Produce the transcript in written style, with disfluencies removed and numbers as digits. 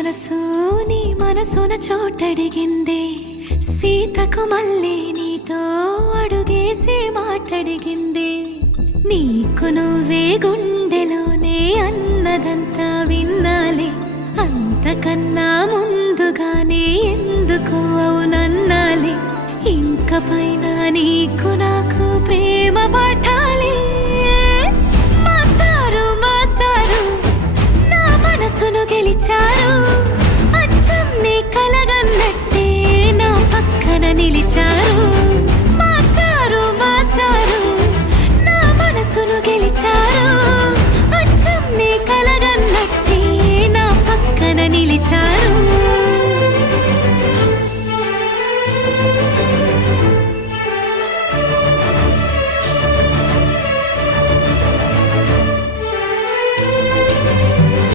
మనసు నీ మనసున చోటడిగిందే సీతకు మళ్ళీ నీతో అడుగేసి మాటడిగిందే నీకు నువ్వే గుండెలోనే అన్నదంతా విన్నాలే అంతకన్నా ముందుగానే ఎందుకు అవునన్నాలే ఇంక పైన నీకు నాకు ప్రేమ పాఠాలే మాస్టారు మాస్టారు నా మనసును గెలిచారు అచ్చం నీ కలగన్నట్టే నా పక్కన నిలిచారు